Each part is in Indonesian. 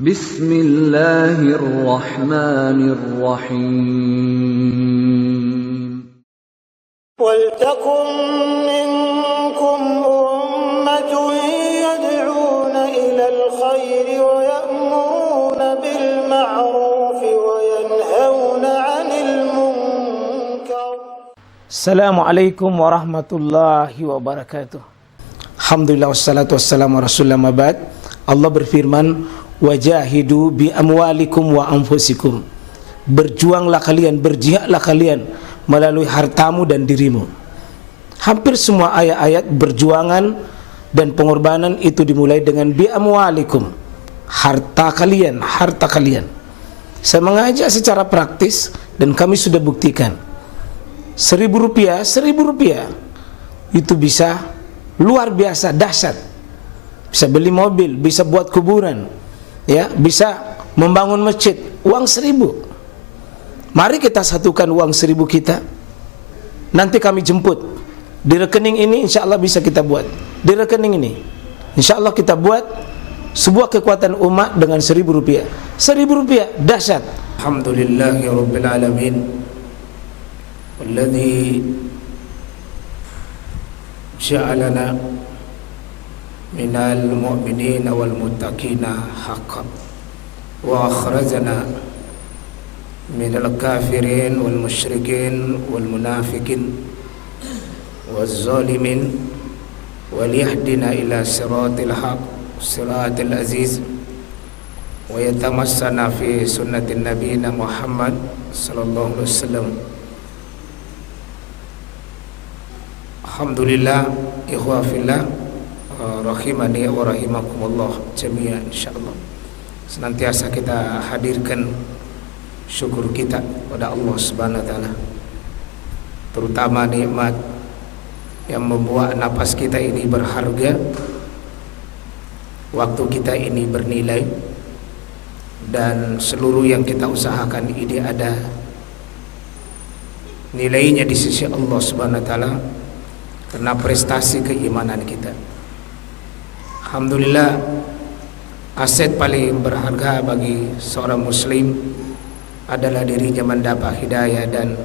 Bismillahirrahmanirrahim. وَلْتَكُنْ مِنْكُمْ أُمَّةٌ يَدْعُونَ إِلَى الْخَيْرِ وَيَأْمُرُونَ بِالْمَعْرُوفِ وَيَنْهَوْنَ عَنِ الْمُنْكَرِ. Assalamualaikum warahmatullahi wabarakatuh. Alhamdulillah wassalatu wassalamu rasulullah mabad. Allah berfirman, wajahidu bi amwalikum wa anfusikum. Berjuanglah kalian, berjihadlah kalian melalui hartamu dan dirimu. Hampir semua ayat-ayat berjuangan dan pengorbanan itu dimulai dengan bi amwalikum, harta kalian, harta kalian. Saya mengajak secara praktis dan kami sudah buktikan. Rp1.000 itu bisa luar biasa dahsyat. Bisa beli mobil, bisa buat kuburan, ya, bisa membangun masjid. Uang 1.000. Mari kita satukan uang 1.000 kita. Nanti kami jemput. Di rekening ini insya Allah bisa kita buat. Di rekening ini insya Allah kita buat sebuah kekuatan umat dengan Rp1.000. Rp1.000 dahsyat. Alhamdulillahi Rabbil Alamin. Walladhi ja'alana minal mu'minina wal muttaqina haqqan wa akhrajana minal kafirin wal musyrikin wal munafikin wal zalimin wal yahdina ila siratil haq siratil aziz wa yatamassana fi sunnatin nabiyina Muhammad sallallahu alaihi wasallam. Alhamdulillah, ikhwa fillah, rahimani wa rahimakumullah jami'an insyaallah. Senantiasa kita hadirkan syukur kita pada Allah Subhanahu wa taala, terutama nikmat yang membuat napas kita ini berharga, waktu kita ini bernilai, dan seluruh yang kita usahakan ini ada nilainya di sisi Allah Subhanahu wa taala karena prestasi keimanan kita. Alhamdulillah, aset paling berharga bagi seorang muslim adalah dirinya mendapat hidayah dan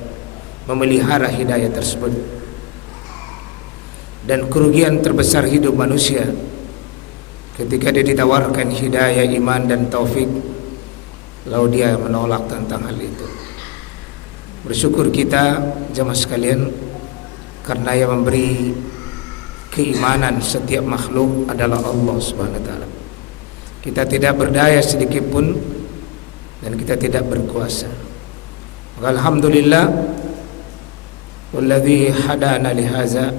memelihara hidayah tersebut. Dan kerugian terbesar hidup manusia ketika dia ditawarkan hidayah, iman dan taufik, lalu dia menolak tentang hal itu. Bersyukur kita jemaah sekalian, karena yang memberi keimanan setiap makhluk adalah Allah Subhanahu wa taala. Kita tidak berdaya sedikit pun dan kita tidak berkuasa. Alhamdulillah walladzi hadana lihaza,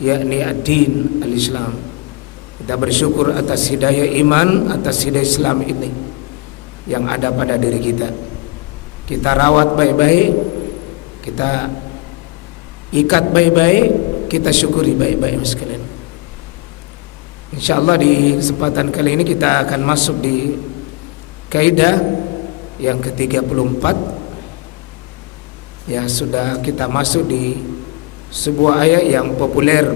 yakni ad-din al-Islam. Kita bersyukur atas hidayah iman, atas hidayah Islam ini yang ada pada diri kita. Kita rawat baik-baik, kita ikat baik-baik, kita syukuri baik-baik sekalian. InsyaAllah di kesempatan kali ini kita akan masuk di kaidah yang ke-34. Ya, sudah kita masuk di sebuah ayat yang populer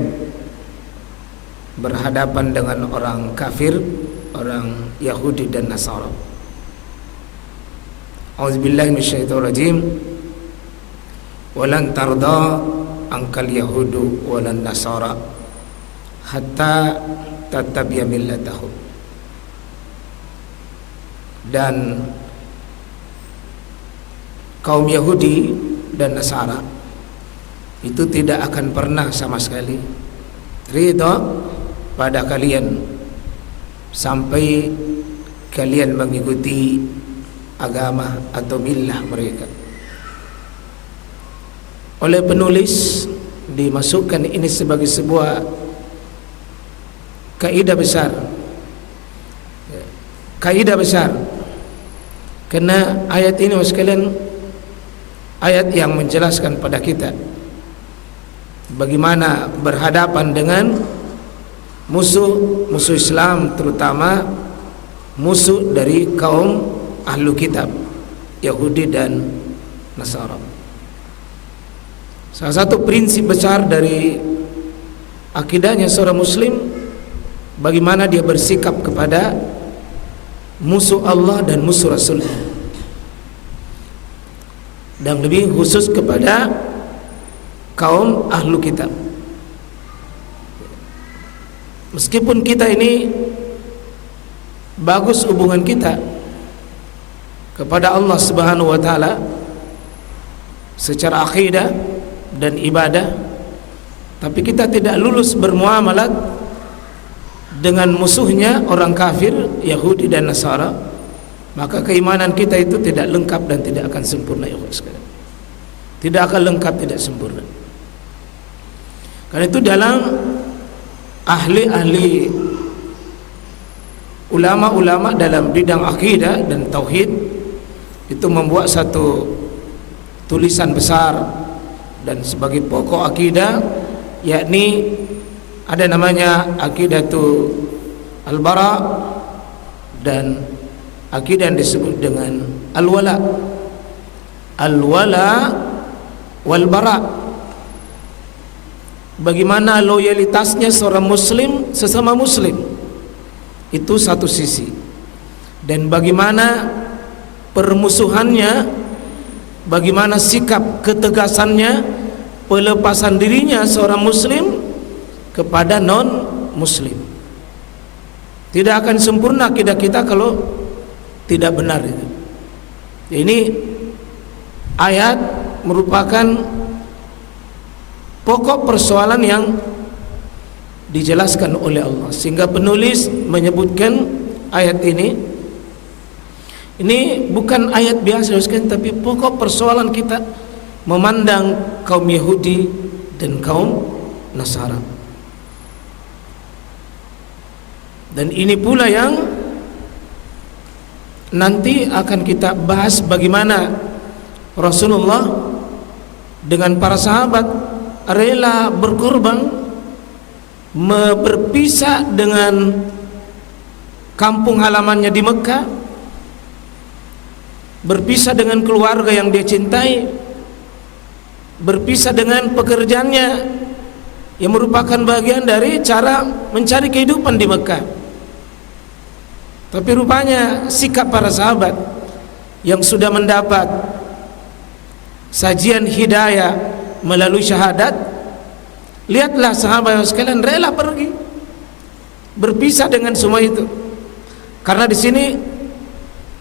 berhadapan dengan orang kafir, orang Yahudi dan Nasara. Auzubillahi minasyaitonirrajim. Walan tarda angkal yahudu walan nasara hatta tattabi'a millatahum. Dan kaum Yahudi dan Nasara itu tidak akan pernah sama sekali ridha pada kalian sampai kalian mengikuti agama atau millah mereka. Oleh penulis dimasukkan ini sebagai sebuah kaidah besar. Kaidah besar. Karena ayat ini sekalian ayat yang menjelaskan pada kita bagaimana berhadapan dengan musuh Islam, terutama musuh dari kaum ahlu kitab, Yahudi dan Nasara. Salah satu prinsip besar dari akidahnya seorang muslim, bagaimana dia bersikap kepada musuh Allah dan musuh Rasulnya, dan lebih khusus kepada kaum ahlu kitab. Meskipun kita ini bagus hubungan kita kepada Allah Subhanahu wa taala secara akidah dan ibadah, tapi kita tidak lulus bermuamalat dengan musuhnya orang kafir Yahudi dan Nasara, maka keimanan kita itu tidak lengkap dan tidak akan sempurna ya sekalian. Tidak akan lengkap, tidak sempurna. Karena itu dalam ahli-ahli ulama-ulama dalam bidang akidah dan tauhid itu membuat satu tulisan besar dan sebagai pokok akidah, yakni ada namanya Aqidatu Al-Bara dan akidah yang disebut dengan Al-Wala, Al-Wala wal-Bara. Bagaimana loyalitasnya seorang muslim sesama muslim, itu satu sisi, dan bagaimana permusuhannya, bagaimana sikap ketegasannya, pelepasan dirinya seorang muslim kepada non muslim. Tidak akan sempurna akidah kita kalau tidak benar itu. Ini ayat merupakan pokok persoalan yang dijelaskan oleh Allah, sehingga penulis menyebutkan ayat ini bukan ayat biasa tapi pokok persoalan kita memandang kaum Yahudi dan kaum Nasara. Dan ini pula yang nanti akan kita bahas, bagaimana Rasulullah dengan para sahabat rela berkorban, berpisah dengan kampung halamannya di Mekah, berpisah dengan keluarga yang dia cintai, berpisah dengan pekerjaannya yang merupakan bagian dari cara mencari kehidupan di Mekah. Tapi rupanya sikap para sahabat yang sudah mendapat sajian hidayah melalui syahadat, lihatlah sahabat sekalian rela pergi, berpisah dengan semua itu. Karena di sini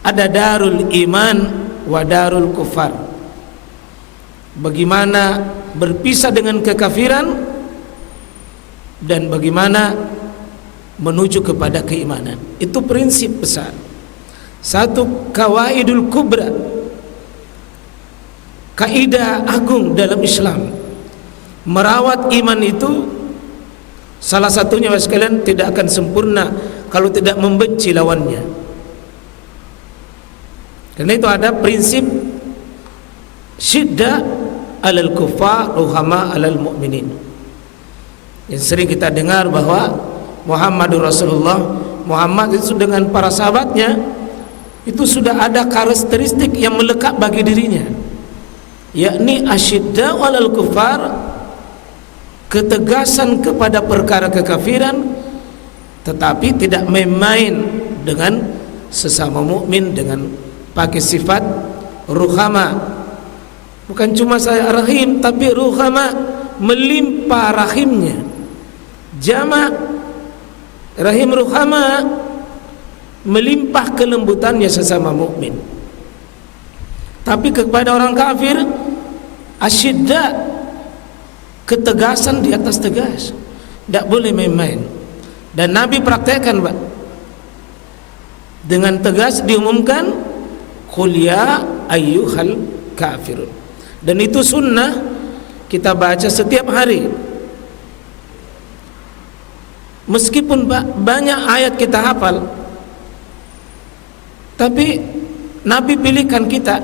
ada darul iman wa darul kufar. Bagaimana berpisah dengan kekafiran dan bagaimana menuju kepada keimanan. Itu prinsip besar. Satu kawaidul kubra, kaidah agung dalam Islam. Merawat iman itu salah satunya sekalian tidak akan sempurna kalau tidak membenci lawannya. Karena itu ada prinsip syiddah alal kufar ruhama alal mu'minin, yang sering kita dengar bahwa Muhammadur Rasulullah, Muhammad itu dengan para sahabatnya itu sudah ada karakteristik yang melekat bagi dirinya, yakni asyidda alal kufar, ketegasan kepada perkara kekafiran, tetapi tidak main-main dengan sesama mukmin dengan pakai sifat ruhama. Bukan cuma saya rahim, tapi ruhama, melimpah rahimnya. Jamak rahim, ruhama, melimpah kelembutannya sesama mukmin. Tapi kepada orang kafir asyidda, ketegasan di atas tegas, tidak boleh main-main. Dan Nabi praktekkan, Pak, dengan tegas diumumkan qul ya ayyuhal kafirun. Dan itu sunnah kita baca setiap hari. Meskipun banyak ayat kita hafal, tapi Nabi pilihkan kita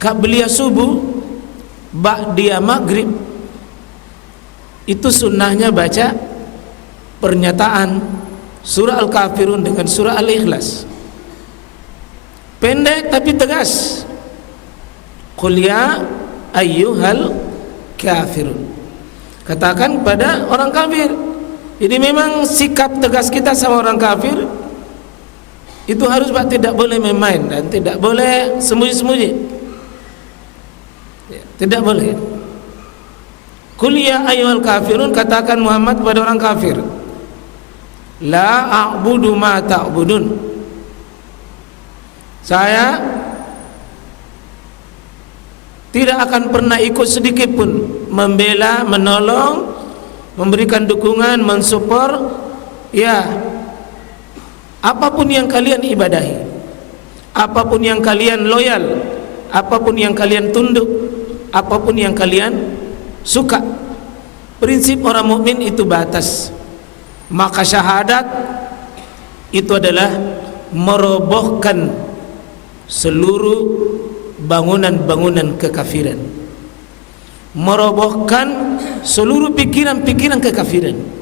qabliyah subuh, ba'diyah maghrib, itu sunnahnya baca pernyataan surah Al-Kafirun dengan surah Al-Ikhlas. Pendek tapi tegas. Qul ya ayyuhal kafirun. Katakan pada orang kafir. Jadi memang sikap tegas kita sama orang kafir Itu harus Pak, tidak boleh main-main dan tidak boleh sembunyi-sembunyi. Tidak boleh. Qul ya ayyuhal kafirun, katakan Muhammad kepada orang kafir, la a'budu ma ta'budun. Saya tidak akan pernah ikut sedikit pun membela, menolong, memberikan dukungan, mensupport ya apapun yang kalian ibadahi, apapun yang kalian loyal, apapun yang kalian tunduk, apapun yang kalian suka. Prinsip orang mukmin itu batas. Maka syahadat itu adalah merobohkan seluruh bangunan-bangunan kekafiran, merobohkan seluruh pikiran-pikiran kekafiran.